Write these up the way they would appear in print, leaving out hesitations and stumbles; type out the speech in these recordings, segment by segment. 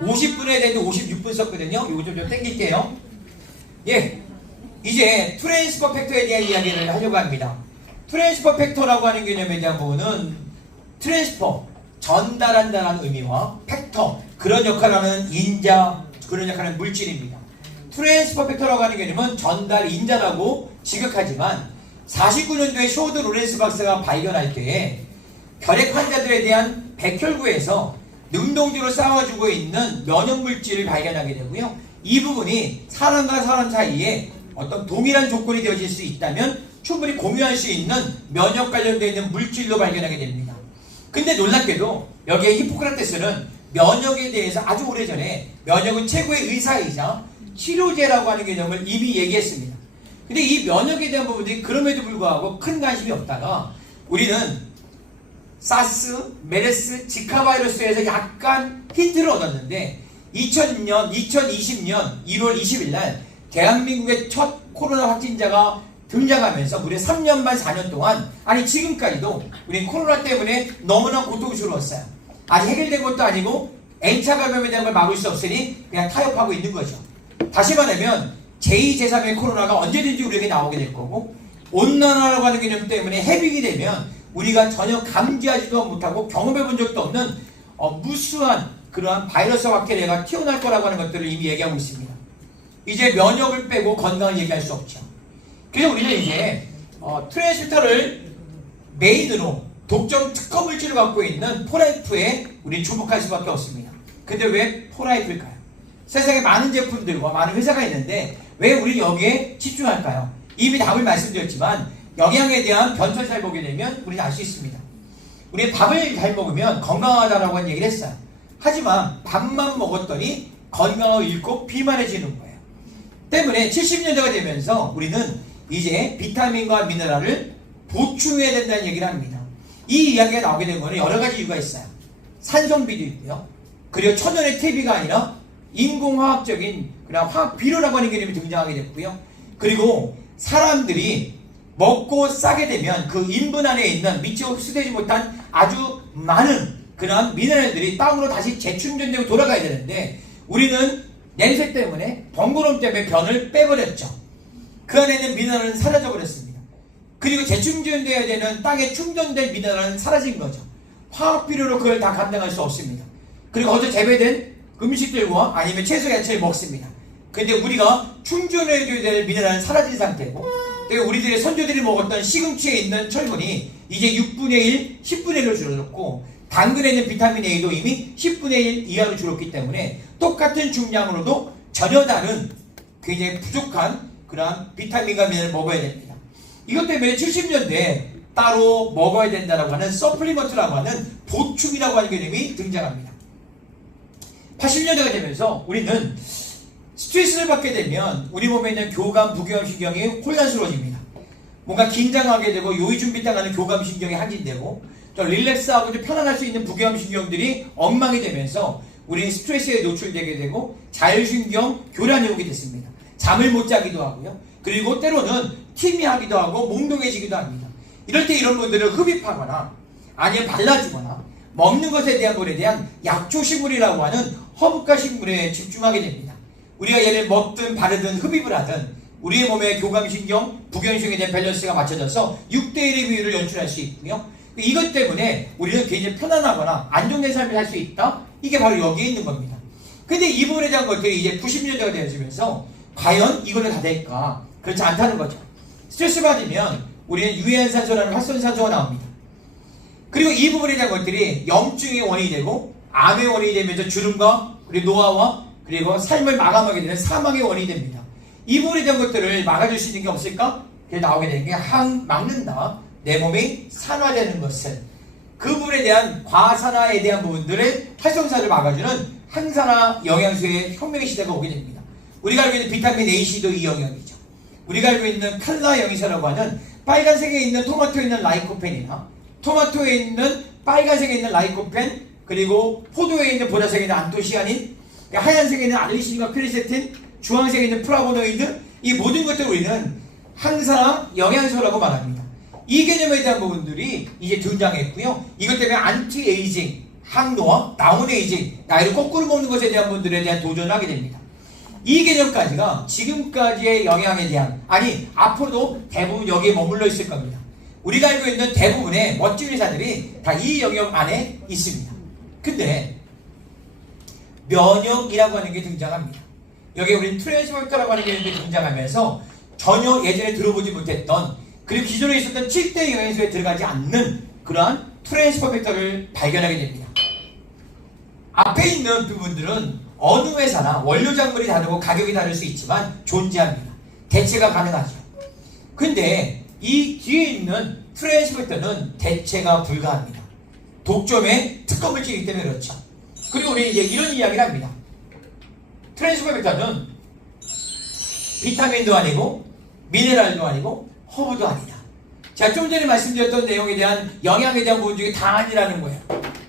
50분 해야 되는데 56분 썼거든요. 이거 좀 땡길게요. 예, 이제 트랜스퍼 팩터에 대한 이야기를 하려고 합니다. 트랜스퍼 팩터라고 하는 개념에 대한 부분은 트랜스퍼, 전달한다는 의미와 팩터, 그런 역할을 하는 인자, 그런 역할을 하는 물질입니다. 트랜스퍼 팩터라고 하는 개념은 전달 인자라고 지극하지만 49년도에 쇼드 로렌스 박사가 발견할 때에 결핵 환자들에 대한 백혈구에서 능동적으로 싸워주고 있는 면역물질을 발견하게 되고요. 이 부분이 사람과 사람 사이에 어떤 동일한 조건이 되어질 수 있다면 충분히 공유할 수 있는 면역 관련되어 있는 물질로 발견하게 됩니다. 근데 놀랍게도 여기에 히포크라테스는 면역에 대해서 아주 오래전에 면역은 최고의 의사이자 치료제라고 하는 개념을 이미 얘기했습니다. 근데 이 면역에 대한 부분들이 그럼에도 불구하고 큰 관심이 없다가 우리는 사스, 메르스, 지카 바이러스에서 약간 힌트를 얻었는데 2020년 1월 20일 날 대한민국의 첫 코로나 확진자가 등장하면서 무려 3년 반 4년 동안 아니 지금까지도 우리는 코로나 때문에 너무나 고통스러웠어요. 아직 해결된 것도 아니고 N차 감염에 대한 걸 막을 수 없으니 그냥 타협하고 있는 거죠. 다시 말하면 제2, 제3의 코로나가 언제든지 우리에게 나오게 될 거고 온난화라고 하는 개념 때문에 해빙이 되면 우리가 전혀 감지하지도 못하고 경험해 본 적도 없는 무수한 그러한 바이러스 확대례가 튀어나올 거라고 하는 것들을 이미 얘기하고 있습니다. 이제 면역을 빼고 건강을 얘기할 수 없죠. 그래서 우리는 이제 트랜스미터를 메인으로 독점 특허 물질을 갖고 있는 포라이프에 우리 주목할 수밖에 없습니다. 근데 왜 포라이프일까요? 세상에 많은 제품들과 많은 회사가 있는데 왜 우리 여기에 집중할까요? 이미 답을 말씀드렸지만 영양에 대한 변천을 잘 보게 되면 우리는 알 수 있습니다. 우리 밥을 잘 먹으면 건강하다라고 하는 얘기를 했어요. 하지만 밥만 먹었더니 건강을 잃고 비만해지는 거예요. 때문에 70년대가 되면서 우리는 이제 비타민과 미네랄을 보충해야 된다는 얘기를 합니다. 이 이야기가 나오게 된 거는 여러 가지 이유가 있어요. 산성비도 있고요. 그리고 천연의 퇴비가 아니라 인공화학적인 그냥 화학 비료라고 하는 개념이 등장하게 됐고요. 그리고 사람들이 먹고 싸게 되면 그 인분 안에 있는 미처 흡수되지 못한 아주 많은 그런 미네랄들이 땅으로 다시 재충전되고 돌아가야 되는데 우리는 냄새 때문에 번거로움 때문에 변을 빼버렸죠. 그 안에 있는 미네랄은 사라져버렸습니다. 그리고 재충전돼야 되는 땅에 충전된 미네랄은 사라진 거죠. 화학비료로 그걸 다 감당할 수 없습니다. 그리고 거기서 재배된 음식들과 아니면 채소 야채를 먹습니다. 근데 우리가 충전해줘야 될 미네랄은 사라진 상태고 그리고 우리들의 선조들이 먹었던 시금치에 있는 철분이 이제 6분의 1, 10분의 1로 줄어들었고 당근에 있는 비타민 A도 이미 10분의 1 이하로 줄었기 때문에 똑같은 중량으로도 전혀 다른 굉장히 부족한 그런 비타민과 미네랄을 먹어야 됩니다. 이것 때문에 70년대에 따로 먹어야 된다라고 하는 서플리먼트라고 하는 보충이라고 하는 개념이 등장합니다. 80년대가 되면서 우리는 스트레스를 받게 되면 우리 몸에 있는 교감, 부교감 신경이 혼란스러워집니다. 뭔가 긴장하게 되고 요의 준비당하는 교감 신경이 항진되고 또 릴렉스하고 좀 편안할 수 있는 부교감 신경들이 엉망이 되면서 우리는 스트레스에 노출되게 되고 자율신경 교란이 오게 됐습니다. 잠을 못 자기도 하고요. 그리고 때로는 티미하기도 하고 몽롱해지기도 합니다. 이럴 때 이런 분들을 흡입하거나 아니면 발라주거나 먹는 것에 대한 것에 대한 약초식물이라고 하는 허브과 식물에 집중하게 됩니다. 우리가 얘를 먹든 바르든 흡입을 하든 우리의 몸의 교감신경, 부경신경에 대한 밸런스가 맞춰져서 6대1의 비율을 연출할 수 있고요. 이것 때문에 우리는 굉장히 편안하거나 안정된 삶을 살 수 있다? 이게 바로 여기에 있는 겁니다. 근데 이 부분에 대한 것들이 이제 90년대가 되어지면서 과연 이거는 다 될까? 그렇지 않다는 거죠. 스트레스 받으면 우리는 유해한산소라는 활성산소가 나옵니다. 그리고 이 부분에 대한 것들이 염증의 원인이 되고 암의 원인이 되면서 주름과 그리고 노화와 그리고 삶을 마감하게 되는 사망의 원인이 됩니다. 이 부분에 대한 것들을 막아줄 수 있는 게 없을까? 그게 나오게 되는 게 막는다. 내 몸이 산화되는 것을 그 부분에 대한 과산화에 대한 부분들의 활성산을 막아주는 항산화 영양소의 혁명의 시대가 오게 됩니다. 우리가 알고 있는 비타민 A, C도 이 영역이죠. 우리가 알고 있는 칼라 영양소라고 하는 빨간색에 있는 토마토에 있는 라이코펜이나 토마토에 있는 빨간색에 있는 라이코펜 그리고 포도에 있는 보라색에 있는 안토시아닌 하얀색에 있는 알리신과 퀘르세틴 주황색에 있는 플라보노이드 이 모든 것들을 우리는 항산화 영양소라고 말합니다. 이 개념에 대한 부분들이 이제 등장했고요. 이것 때문에 안티에이징, 항노화, 다운에이징, 나이를 거꾸로 먹는 것에 대한 분들에 대한 도전을 하게 됩니다. 이 개념까지가 지금까지의 영향에 대한, 아니 앞으로도 대부분 여기에 머물러 있을 겁니다. 우리가 알고 있는 대부분의 멋진 의사들이 다 이 영역 안에 있습니다. 근데 면역이라고 하는 게 등장합니다. 여기 우리는 트랜스포터라고 하는 게 등장하면서 전혀 예전에 들어보지 못했던, 그리고 기존에 있었던 7대 영양소에 들어가지 않는 그러한 트랜스포 팩터를 발견하게 됩니다. 앞에 있는 부분들은 어느 회사나 원료 작물이 다르고 가격이 다를 수 있지만 존재합니다. 대체가 가능하죠. 근데 이 뒤에 있는 트랜스포 팩터는 대체가 불가합니다. 독점의 특허물질이기 때문에 그렇죠. 그리고 우리 이제 이런 이야기를 합니다. 트랜스포 팩터는 비타민도 아니고 미네랄도 아니고 허브도 아니다. 제가 좀 전에 말씀드렸던 내용에 대한 영양에 대한 부분 중에 다 아니라는 거예요.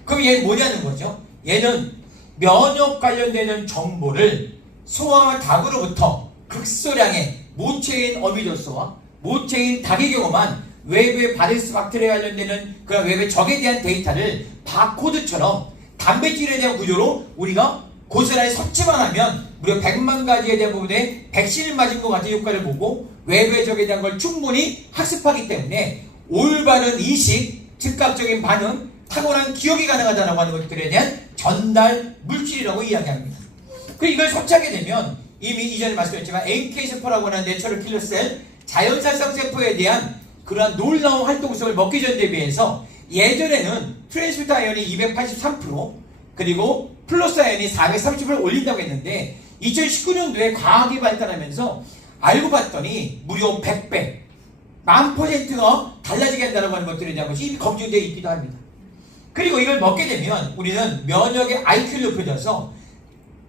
그럼 얘는 뭐냐는 거죠. 얘는 면역 관련되는 정보를 소와 닭으로부터 극소량의 모체인 어미조스와 모체인 닭의 경우만 외부의 바이러스 박테리아 관련되는 그런 외부의 적에 대한 데이터를 바코드처럼 단백질에 대한 구조로 우리가 고스란히 섭취만 하면 무려 100만 가지에 대한 부분에 백신을 맞은 것 같은 효과를 보고 외부의 적에 대한 걸 충분히 학습하기 때문에 올바른 인식, 즉각적인 반응, 탁월한 기억이 가능하다고 하는 것들에 대한 전달 물질이라고 이야기합니다. 그리고 이걸 섭취하게 되면 이미 이전에 말씀드렸지만 NK세포라고 하는 내추럴 킬러셀, 자연살상 세포에 대한 그러한 놀라운 활동성을 먹기 전에 비해서 예전에는 트랜스미터 아연이 283% 그리고 플러스 아연이 430% 올린다고 했는데 2019년도에 과학이 발달하면서 알고 봤더니 무려 100배, 10,000%가 달라지게 한다는 하는 것들에 대한 것이 이미 검증되어 있기도 합니다. 그리고 이걸 먹게 되면 우리는 면역의 IQ를 높여져서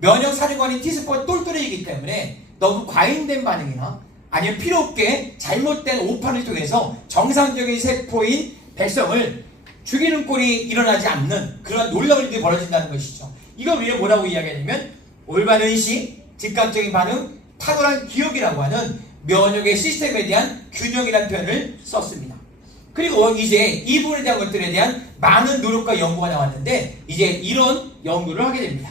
면역 사령관인 T세포가 똘똘해지기 때문에 너무 과잉된 반응이나 아니면 필요 없게 잘못된 오판을 통해서 정상적인 세포인 백성을 죽이는 꼴이 일어나지 않는 그런 놀라운 일이 벌어진다는 것이죠. 이걸 우리가 뭐라고 이야기하냐면 올바른 인식, 즉각적인 반응, 탁월한 기억이라고 하는 면역의 시스템에 대한 균형이라는 표현을 썼습니다. 그리고 이제 이 부분에 대한 것들에 대한 많은 노력과 연구가 나왔는데 이제 이런 연구를 하게 됩니다.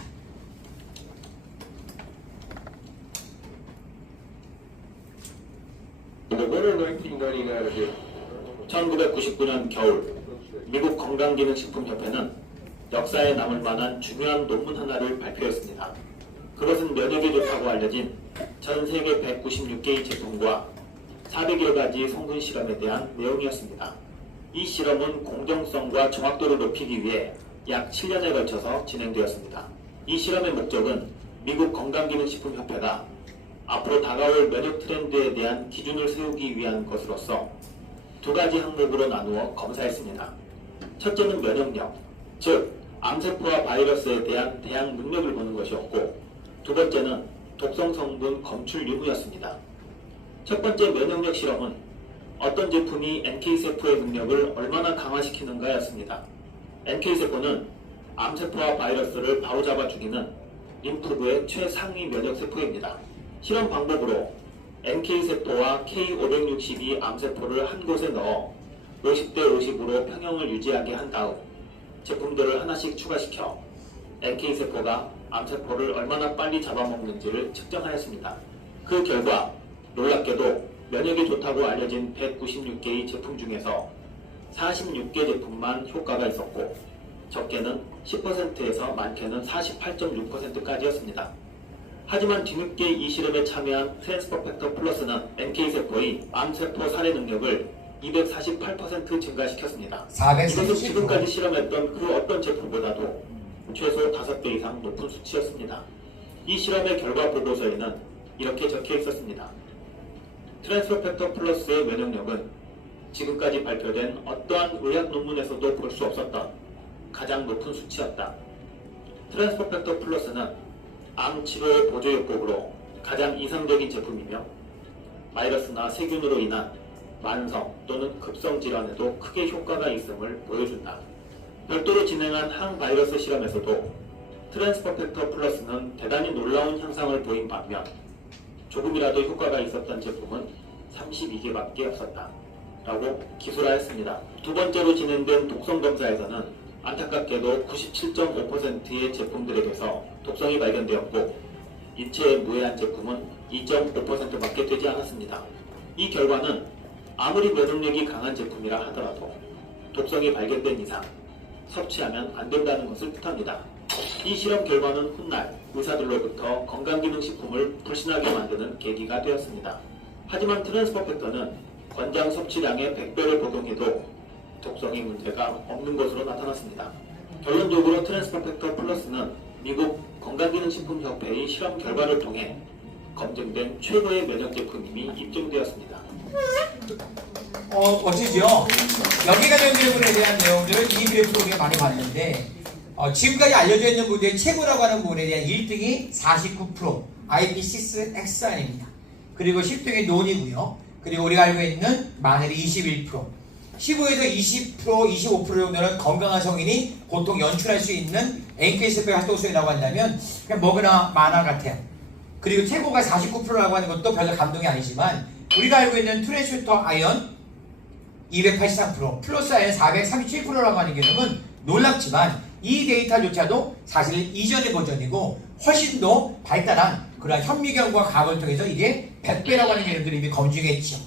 The better 1999 1999년 겨울 미국 건강기능식품협회는 역사에 남을 만한 중요한 논문 하나를 발표했습니다. 그것은 면역에 좋다고 알려진 전 세계 196개의 제품과 400여 가지 성분 실험에 대한 내용이었습니다. 이 실험은 공정성과 정확도를 높이기 위해 약 7년에 걸쳐서 진행되었습니다. 이 실험의 목적은 미국 건강기능식품협회가 앞으로 다가올 면역 트렌드에 대한 기준을 세우기 위한 것으로서 두 가지 항목으로 나누어 검사했습니다. 첫째는 면역력, 즉 암세포와 바이러스에 대한 대항 능력을 보는 것이었고, 두 번째는 독성 성분 검출 유무였습니다. 첫 번째 면역력 실험은 어떤 제품이 NK세포의 능력을 얼마나 강화시키는가였습니다. NK세포는 암세포와 바이러스를 바로잡아 죽이는 림프부의 최상위 면역세포입니다. 실험 방법으로 NK세포와 K562 암세포를 한 곳에 넣어 50대 50으로 평형을 유지하게 한 다음 제품들을 하나씩 추가시켜 NK세포가 암세포를 얼마나 빨리 잡아먹는지를 측정하였습니다. 그 결과 놀랍게도 면역이 좋다고 알려진 196개의 제품 중에서 46개 제품만 효과가 있었고 적게는 10%에서 많게는 48.6%까지였습니다. 하지만 뒤늦게 이 실험에 참여한 트랜스포 팩터 플러스는 NK세포의 암세포 살해 능력을 248% 증가시켰습니다. 이것은 지금까지 실험했던 그 어떤 제품보다도 최소 5배 이상 높은 수치였습니다. 이 실험의 결과 보고서에는 이렇게 적혀 있었습니다. 트랜스포 팩터 플러스의 면역력은 지금까지 발표된 어떠한 의학 논문에서도 볼 수 없었던 가장 높은 수치였다. 트랜스포 팩터 플러스는 암 치료의 보조요법으로 가장 이상적인 제품이며 바이러스나 세균으로 인한 만성 또는 급성 질환에도 크게 효과가 있음을 보여준다. 별도로 진행한 항바이러스 실험에서도 트랜스포 팩터 플러스는 대단히 놀라운 향상을 보인 반면 조금이라도 효과가 있었던 제품은 32개밖에 없었다 라고 기술하였습니다. 두 번째로 진행된 독성 검사에서는 안타깝게도 97.5%의 제품들에게서 독성이 발견되었고 인체에 무해한 제품은 2.5%밖에 되지 않았습니다. 이 결과는 아무리 면역력이 강한 제품이라 하더라도 독성이 발견된 이상 섭취하면 안 된다는 것을 뜻합니다. 이 실험 결과는 훗날 의사들로부터 건강기능식품을 불신하게 만드는 계기가 되었습니다. 하지만 트랜스퍼 팩터는 권장 섭취량의 100배를 복용해도 독성의 문제가 없는 것으로 나타났습니다. 결론적으로 트랜스퍼 팩터 플러스는 미국 건강기능식품협회의 실험 결과를 통해 검증된 최고의 면역 제품임이 입증되었습니다. 어찌죠? 여기가 된 부분에 대한 내용들을 이 그래프로 우리가 많이 봤는데 지금까지 알려져 있는 부분의 최고라고 하는 부분에 대한 1등이 49% IP6X안입니다. 그리고 10등이 논이고요. 그리고 우리가 알고 있는 마늘이 21%, 15에서 20%, 25% 정도는 건강한 성인이 보통 연출할 수 있는 NK-세포 활동성이라고 한다면 그냥 뭐거나 만화 같아요. 그리고 최고가 49%라고 하는 것도 별로 감동이 아니지만 우리가 알고 있는 트랜스슈터 아연 283%, 플러스 아연 437%라고 하는 개념은 놀랍지만 이 데이터조차도 사실 이전의 버전이고 훨씬 더 발달한 그런 현미경과 과학을 통해서 이게 100배라고 하는 개념들을 이미 검증했죠.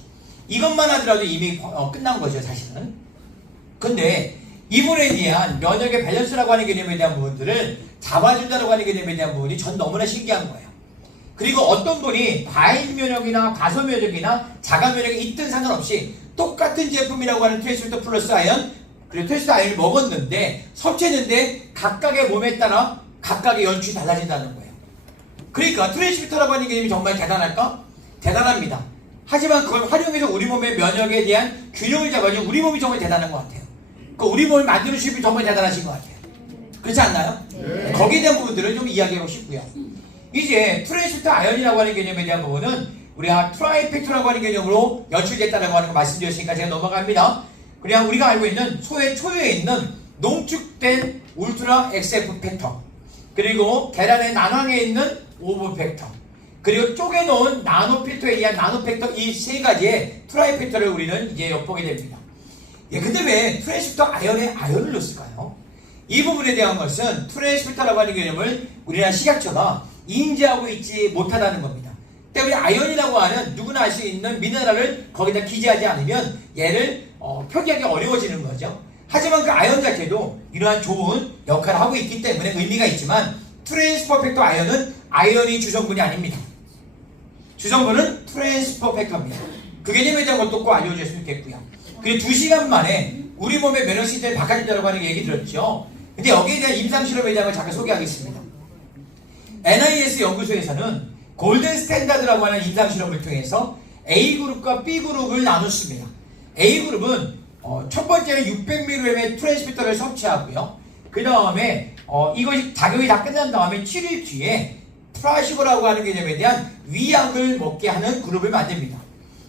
이것만 하더라도 이미 끝난 거죠, 사실은. 근데 이분에 대한 면역의 밸런스라고 하는 개념에 대한 부분들을 잡아준다고 하는 개념에 대한 부분이 전 너무나 신기한 거예요. 그리고 어떤 분이 과잉 면역이나 과소 면역이나 자가 면역이 있든 상관없이 똑같은 제품이라고 하는 트랜스슈터 플러스 아연 그리고 트랜스슈터 아연을 먹었는데 섭취했는데 각각의 몸에 따라 각각의 연출이 달라진다는 거예요. 그러니까 트랜스슈터라고 하는 개념이 정말 대단할까? 대단합니다. 하지만 그걸 활용해서 우리 몸의 면역에 대한 균형을 잡아주면 우리 몸이 정말 대단한 것 같아요. 그 우리 몸을 만드는 슈이 정말 대단하신 것 같아요. 그렇지 않나요? 네. 거기에 대한 부분들을 좀 이야기하고 싶고요. 이제 트랜스슈터 아연이라고 하는 개념에 대한 부분은 우리가 트라이팩터라고 하는 개념으로 연출됐다고 하는 거 말씀드렸으니까 제가 넘어갑니다. 그냥 우리가 알고 있는 소의 초유에 있는 농축된 울트라 XF 팩터, 그리고 계란의 난황에 있는 오브 팩터, 그리고 쪼개놓은 나노 필터에 의한 나노 팩터, 이 세 가지의 트라이팩터를 우리는 이제 엿보게 됩니다. 예, 근데 왜 트랜스슈터 아연에 아연을 넣었을까요? 이 부분에 대한 것은 트랜스슈터라고 하는 개념을 우리나라 식약처가 인지하고 있지 못하다는 겁니다. 때문에 아연이라고 하는 누구나 알 수 있는 미네랄을 거기다 기재하지 않으면 얘를 표기하기 어려워지는 거죠. 하지만 그 아연 자체도 이러한 좋은 역할을 하고 있기 때문에 의미가 있지만 트랜스퍼 팩터 아연은 아연이 주성분이 아닙니다. 주성분은 트랜스퍼 팩터입니다. 그 개념에 대한 것도 꼭 알려주셨으면 좋겠고요. 그리고 2시간 만에 우리 몸의 면역 시스템이 바꿔진다고 하는 얘기 들었죠. 근데 여기에 대한 임상실험에 대한 걸 잠깐 소개하겠습니다. NIS 연구소에서는 골든 스탠다드라고 하는 임상실험을 통해서 A그룹과 B그룹을 나눴습니다. A그룹은 첫 번째는 600mg의 트랜스미터를 섭취하고요. 그 다음에 이것이 작용이 다 끝난 다음에 7일 뒤에 플라시보라고 하는 개념에 대한 위약을 먹게 하는 그룹을 만듭니다.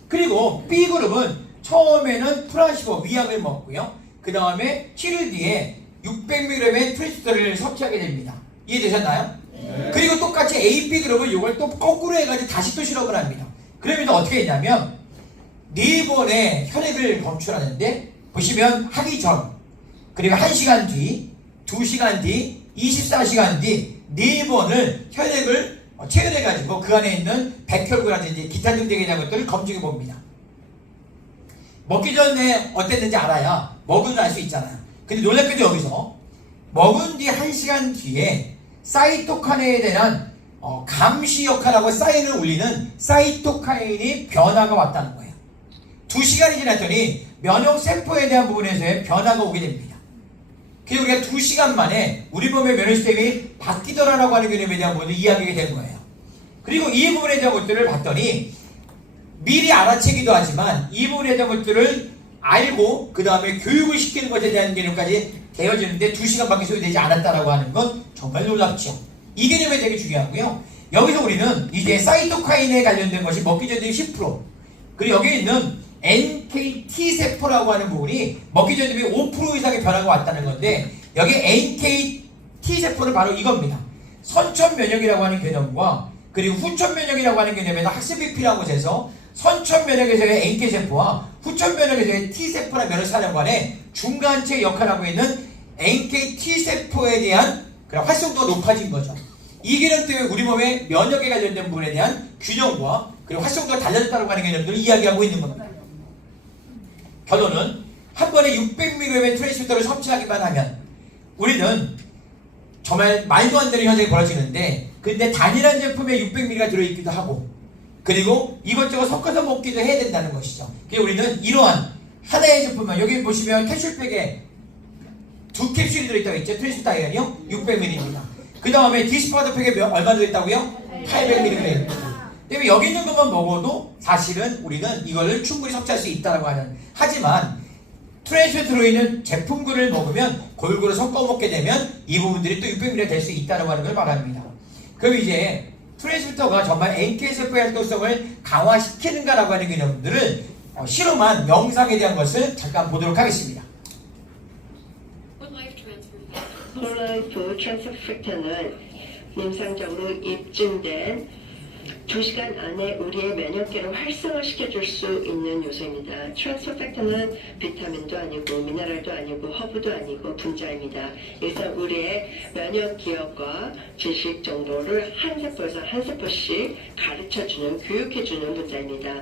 그리고 B그룹은 처음에는 플라시보 위약을 먹고요. 그 다음에 7일 뒤에 600mg의 트랜스미터를 섭취하게 됩니다. 이해되셨나요? 네. 그리고 똑같이 A, B그룹은 이걸 또 거꾸로 해가지고 다시 또 실험을 합니다. 그러면 어떻게 했냐면 4번의 혈액을 검출하는데 보시면 하기 전, 그리고 1시간 뒤, 2시간 뒤, 24시간 뒤 4번을 혈액을 체열해가지고 그 안에 있는 백혈구라든지 기타 등등에 대한 것들을 검증해 봅니다. 먹기 전에 어땠는지 알아야 먹으면 알 수 있잖아요. 근데 놀랍게도 여기서 먹은 뒤 1시간 뒤에 사이토카인에 대한 감시 역할하고 사인을 울리는 사이토카인이 변화가 왔다는 거예요. 2시간이 지났더니 면역 세포에 대한 부분에서의 변화가 오게 됩니다. 그래서 우리가 2시간 만에 우리 몸의 면역 시스템이 바뀌더라라고 하는 개념에 대한 부분을 이야기하게 된 거예요. 그리고 이 부분에 대한 것들을 봤더니 미리 알아채기도 하지만 이 부분에 대한 것들을 알고 그 다음에 교육을 시키는 것에 대한 개념까지 되어지는데 2시간밖에 소요되지 않았다라고 하는 건 정말 놀랍죠. 이 개념이 되게 중요하고요. 여기서 우리는 이제 사이토카인에 관련된 것이 먹기 전에 10%, 그리고 여기에 있는 NKT 세포라고 하는 부분이 먹기 전에 5% 이상의 변화가 왔다는 건데, 여기 NKT 세포는 바로 이겁니다. 선천 면역이라고 하는 개념과 그리고 후천 면역이라고 하는 개념에서 학습이 필요한 곳에서 선천 면역에서의 NK 세포와 후천 면역에서의 T 세포나 면역 사령관의 중간체 역할을 하고 있는 NK T세포에 대한 그런 활성도가 높아진 거죠. 이 개념 때문에 우리 몸의 면역에 관련된 부분에 대한 균형과 그리고 활성도가 달라졌다고 하는 개념들을 이야기하고 있는 겁니다. 결론은 한 번에 600mg의 트랜스미터를 섭취하기만 하면 우리는 정말 말도 안 되는 현상이 벌어지는데, 근데 단일한 제품에 600mg가 들어있기도 하고 그리고 이것저것 섞어서 먹기도 해야 된다는 것이죠. 그래서 우리는 이러한 하나의 제품만, 여기 보시면 캡슐팩에 2캡슐이 들어있다고 했죠. 트랜스미터 아이언이요 600mg입니다. 그 다음에 디스파우더팩에 얼마 들어있다고요? 800mg. 때문에 여기 있는 것만 먹어도 사실은 우리는 이거를 충분히 섭취할 수 있다고 하는, 하지만 트랜스미터에 들어있는 제품군을 먹으면 골고루 섞어 먹게 되면 이 부분들이 또 600mg 될 수 있다고 하는 걸 말합니다. 그럼 이제 트랜스미터가 정말 NK세포의 활동성을 강화시키는가라고 하는 개념들을 실험한 영상에 대한 것을 잠깐 보도록 하겠습니다. 홀라이프 트랜스퍼 팩터는 임상적으로 입증된 2시간 안에 우리의 면역계를 활성화시켜줄 수 있는 요소입니다. 트랜스퍼 팩터는 비타민도 아니고 미네랄도 아니고 허브도 아니고 분자입니다. 그래서 우리의 면역 기억과 지식 정보를 한 세포에서 한 세포씩 가르쳐주는, 교육해주는 분자입니다.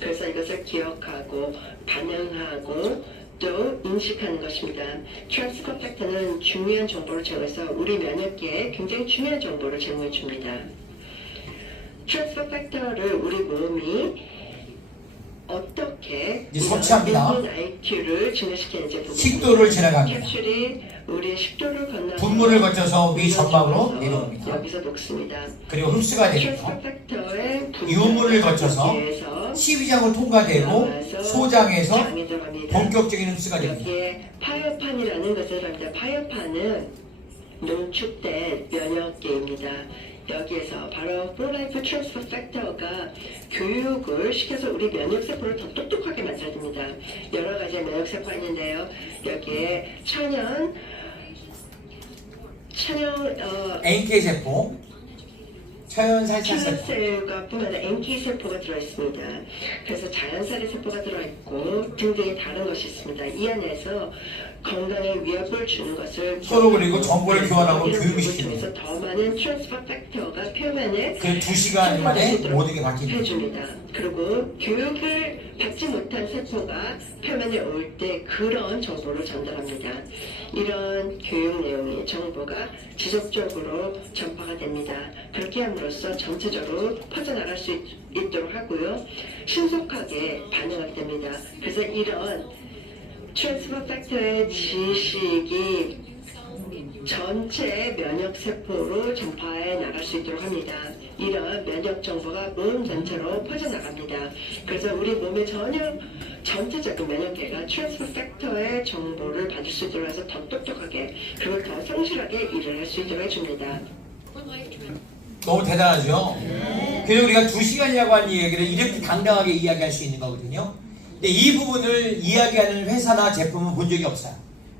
그래서 이것을 기억하고 반응하고 또 인식하는 것입니다. 트랜스퍼 팩터는 중요한 정보를 제공해서 우리 면역계에 굉장히 중요한 정보를 제공해 줍니다. 트랜스퍼 팩터를 우리 몸이 어떻게 섭취합니다. IQ를 증가시키는지 보겠습니다. 식도를 지나갑니다. 캡슐이 우리의 식도를 건너서 분무를 거쳐서 위 점막으로 내려옵니다. 여기서 녹습니다. 그리고 흡수가 트랜스퍼 되면서 팩터의 유물을 거쳐서 시위장을 통과되고 소장에서 장에 들어갑니다. 본격적인 흡수가 됩니다. 여기에 파이어판이라는 것을 합니다. 파이어판은 농축된 면역계입니다. 여기에서 바로 프로라이프 트랜스퍼 팩터가 교육을 시켜서 우리 면역세포를 더 똑똑하게 만들어줍니다. 여러 가지의 면역세포가 있는데요. 여기에 NK세포, 천연살살세포, 천연셀과 뿐만 아니라 NK세포가 들어있습니다. 그래서 자연살의 세포가 들어있고 등등의 다른 것이 있습니다. 이 안에서 건강에 위협을 주는 것을 서로 그리고 정보를 교환하고 교육을 시키면서 더 많은 트랜스퍼 팩터가 표면에 그 2시간 만에 모든 게 바뀝니다. 해줍니다. 그리고 교육을 받지 못한 세포가 표면에 올 때 그런 정보를 전달합니다. 이런 교육 내용의 정보가 지속적으로 전파가 됩니다. 그렇게 함으로써 전체적으로 퍼져나갈 수 있도록 하고요. 신속하게 반응하게 됩니다. 그래서 이런 트랜스퍼 팩터의 지식이 전체 면역세포로 전파해 나갈 수 있도록 합니다. 이런 면역 정보가 몸 전체로 퍼져나갑니다. 그래서 우리 몸의 전체적인 면역계가 트랜스퍼 팩터의 정보를 받을 수 있도록 해서 더 똑똑하게 그리고 더 성실하게 일을 할 수 있도록 해줍니다. 너무 대단하죠? 그래서 우리가 2시간이라고 하는 얘기를 이렇게 당당하게 이야기할 수 있는 거거든요. 근데 이 부분을 이야기하는 회사나 제품은 본 적이 없어요.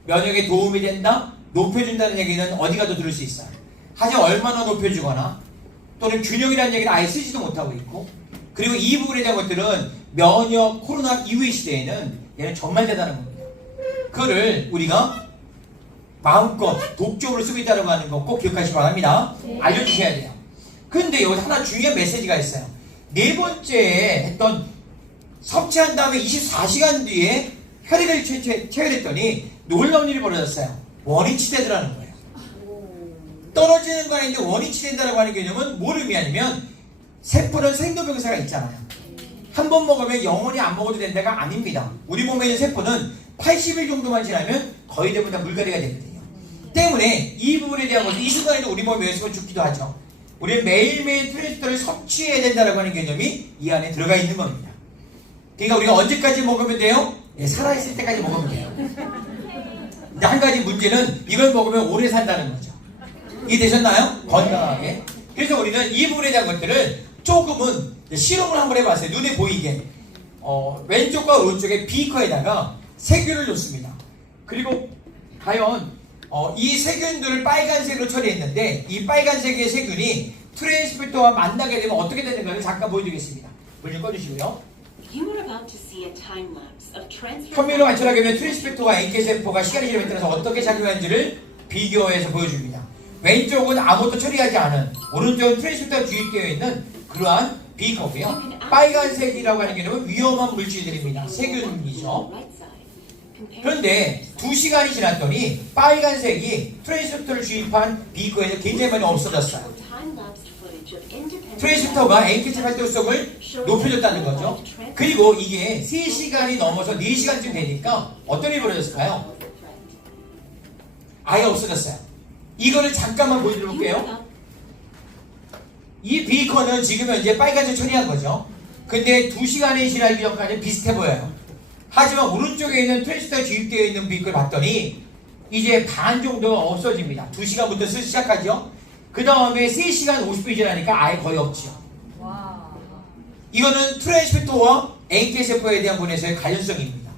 면역에 도움이 된다? 높여준다는 얘기는 어디 가도 들을 수 있어요. 하지만 얼마나 높여주거나 또는 균형이라는 얘기는 아예 쓰지도 못하고 있고, 그리고 이 부분에 대한 것들은 면역 코로나 이후의 시대에는 얘는 정말 대단한 겁니다. 그거를 우리가 마음껏 독점으로 쓰고 있다는 하는 거 꼭 기억하시기 바랍니다. 알려주셔야 돼요. 근데 여기 하나 중요한 메시지가 있어요. 네 번째에 했던 섭취한 다음에 24시간 뒤에 혈액을 체결했더니 놀라운 일이 벌어졌어요. 원위치되더라는 거예요. 떨어지는 거 아닌데 원위치된다고 하는 개념은 뭘 의미하냐면 세포는 생도병사가 있잖아요. 한 번 먹으면 영원히 안 먹어도 된다가 아닙니다. 우리 몸에 있는 세포는 80일 정도만 지나면 거의 대부분 다 물갈이가 되거든요. 때문에 이 부분에 대한 것은 이 순간에도 우리 몸에 의해서 죽기도 하죠. 우리는 매일매일 트랜스미터를 섭취해야 된다고 하는 개념이 이 안에 들어가 있는 겁니다. 그러니까 우리가 언제까지 먹으면 돼요? 예, 살아있을 때까지 먹으면 돼요. 근데 한 가지 문제는 이걸 먹으면 오래 산다는 거죠. 이해되셨나요? 건강하게. 그래서 우리는 이 부분에 대한 것들을 조금은 실험을 한번 해봤어요. 눈에 보이게. 왼쪽과 오른쪽에 비커에다가 세균을 놓습니다. 그리고 과연 이 세균들을 빨간색으로 처리했는데 이 빨간색의 세균이 트랜스미터와 만나게 되면 어떻게 되는가를 잠깐 보여드리겠습니다. 물 좀 꺼주시고요. You are about to see a time lapse of transfer. 현미로 관찰하게 되면 트랜스펙터와 NK-세포가 시간이 지남에 따라서 어떻게 작용하는지를 비교해서 보여줍니다. 왼쪽은 아무것도 처리하지 않은, 오른쪽은 트랜스펙터가 주입되어 있는 그러한 비커고요. 빨간색이라고 하는 개념은 위험한 물질들입니다. 세균이죠. 그런데 2시간이 지났더니 빨간색이 트랜스펙터를 주입한 비커에서 굉장히 많이 없어졌어요. 트랜스펙터가 NK 활동성을 높여줬다는 거죠. 그리고 이게 3시간이 넘어서 4시간쯤 되니까 어떤 일이 벌어졌을까요? 아예 없어졌어요. 이거를 잠깐만 보여드릴게요. 이 비커는 지금 현재 빨간색 처리한 거죠. 근데 2시간이 지나기 전까지 비슷해 보여요. 하지만 오른쪽에 있는 트랜스펙터에 주입되어 있는 비커를 봤더니 이제 반 정도가 없어집니다. 2시간부터 쓰기 시작하죠. 그 다음에 3시간 50분이 지나니까 아예 거의 없죠. 이거는 트랜스펙터와 NK-세포에 대한 부분에서의 관련성입니다.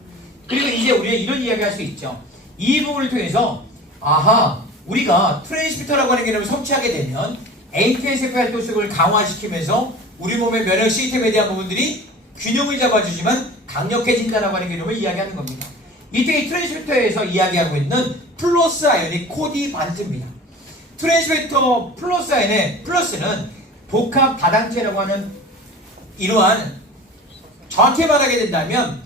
그리고 이제 우리가 이런 이야기 할 수 있죠. 이 부분을 통해서 아하, 우리가 트랜스미터라고 하는 개념을 성취하게 되면 NK-세포 활동성을 강화시키면서 우리 몸의 면역 시스템에 대한 부분들이 균형을 잡아주지만 강력해진다라고 하는 개념을 이야기하는 겁니다. 이때 이 트랜스미터에서 이야기하고 있는 플러스 아연이 코디반트입니다. 트랜스미터 플러스 아연의 플러스는 복합 다당체라고 하는 이러한, 정확히 말하게 된다면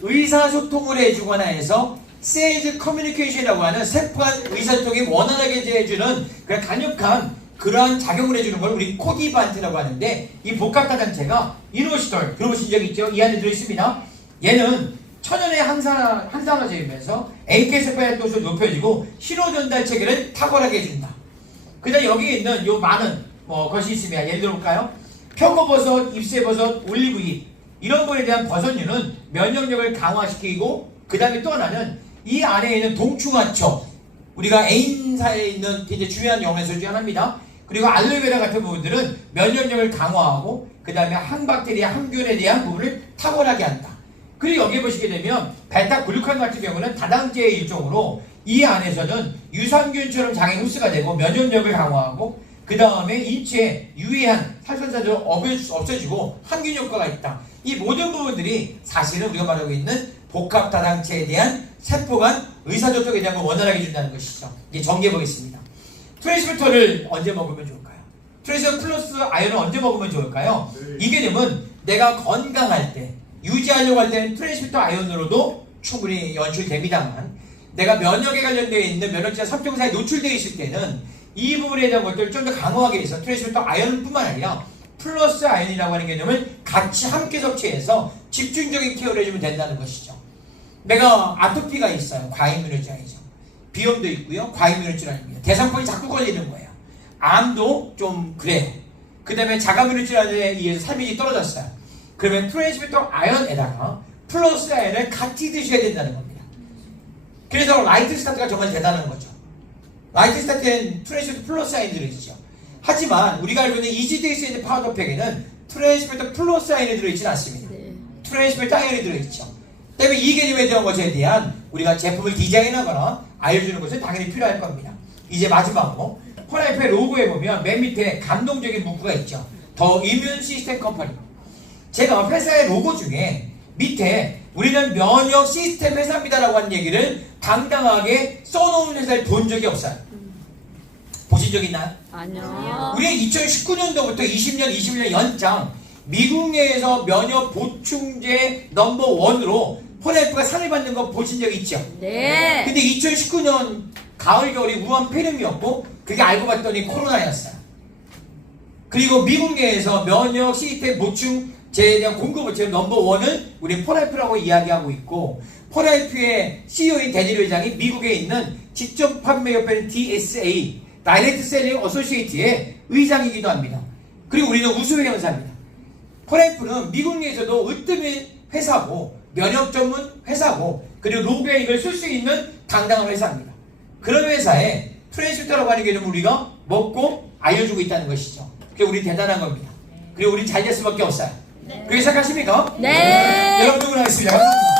의사소통을 해주거나 해서 세일즈 커뮤니케이션이라고 하는 세포 간 의사소통이 원활하게 해주는 그런 강력한 그러한 작용을 해주는 걸 우리 코디반트라고 하는데, 이 복합다당체가 이노시톨 들어보신 적 있죠? 이 안에 들어있습니다. 얘는 천연의 항산화제이면서 NK-세포의 활동성을 높여주고 신호전달 체계를 탁월하게 해준다. 그 다음에 여기에 있는 요 많은 것이 있습니다. 예를 들어볼까요? 표고버섯, 잎새버섯, 올리브잎 이런 거에 대한 버섯류는 면역력을 강화시키고, 그 다음에 또 하나는 이 안에 있는 동충하초, 우리가 애인사에 있는 굉장히 중요한 영양소 중 하나입니다. 그리고 알로에베라 같은 부분들은 면역력을 강화하고 그 다음에 항박테리아, 항균에 대한 부분을 탁월하게 한다. 그리고 여기에 보시게 되면 베타글루칸 같은 경우는 다당제의 일종으로 이 안에서는 유산균처럼 장애 흡수가 되고 면역력을 강화하고 그 다음에 인체에 유해한 살균산소를 없애주고 항균 효과가 있다. 이 모든 부분들이 사실은 우리가 말하고 있는 복합다당체에 대한 세포 간 의사소통에 대한 걸 원활하게 해준다는 것이죠. 이제 정리해 보겠습니다. 트랜스미터를 언제 먹으면 좋을까요? 트랜스미터 플러스 아연을 언제 먹으면 좋을까요? 이 개념은 내가 건강할 때, 유지하려고 할 때는 트랜스미터 아연으로도 충분히 연출됩니다만, 내가 면역에 관련되어 있는 면역자 삼총사에 노출되어 있을 때는 이 부분에 대한 것들을 좀 더 강화하기 위해서 트랜스미터 아연뿐만 아니라 플러스 아연이라고 하는 개념을 같이 함께 섭취해서 집중적인 케어를 해주면 된다는 것이죠. 내가 아토피가 있어요. 과잉면역질환이죠. 비염도 있고요. 과잉면역질환입니다. 대상포이 자꾸 걸리는 거예요. 암도 좀 그래요. 그 다음에 자가면역질환에 의해서 삶이 떨어졌어요. 그러면 트랜스미터 아연에다가 플러스 아연을 같이 드셔야 된다는 겁니다. 그래서 라이트 스타트가 정말 대단한 거죠. 라이트 스타트엔 트랜스미터 플러스 아연이 들어있죠. 하지만 우리가 알고 있는 이지데이스의 파우더팩에는 트랜스미터 플러스 아연이 들어있지는 않습니다. 트랜스미터 아연이 들어있죠. 때문에 이 개념에 대한 것에 대한 우리가 제품을 디자인하거나 알려주는 것은 당연히 필요할 겁니다. 이제 마지막으로 폴라이프의 로고에 보면 맨 밑에 감동적인 문구가 있죠. 더 이뮨 시스템 컴퍼니. 제가 회사의 로고 중에 밑에 우리는 면역 시스템 회사입니다라고 하는 얘기를 당당하게 써놓은 회사를 본 적이 없어요. 보신 적 있나요? 아니요. 우리 2019년도부터 20년 연장 미국 내에서 면역 보충제 넘버1으로 폴라이프가 상을 받는 거 보신 적 있죠? 네. 근데 2019년 가을 겨울이 우한 폐렴이었고 그게 알고 봤더니 코로나였어요. 그리고 미국 내에서 면역 시스템 보충제에 대한 공급을 지금 넘버1을 우리 폴라이프라고 이야기하고 있고, 폴라이프의 CEO인 데니얼 회장이 미국에 있는 직접 판매협회인 DSA 다이렉트 셀링 어소시에이트의 의장이기도 합니다. 그리고 우리는 우수회원사입니다. 폴라이프는 미국 내에서도 으뜸의 회사고 면역 전문 회사고 그리고 로그에 이걸 쓸 수 있는 당당한 회사입니다. 그런 회사에 트랜스미터라고 하는 개념을 우리가 먹고 알려주고 있다는 것이죠. 그게 우리 대단한 겁니다. 그리고 우리 잘 될 수밖에 없어요. 그렇게 생각하십니까? 네. 여러분 응원하겠습니다. 감사합니다.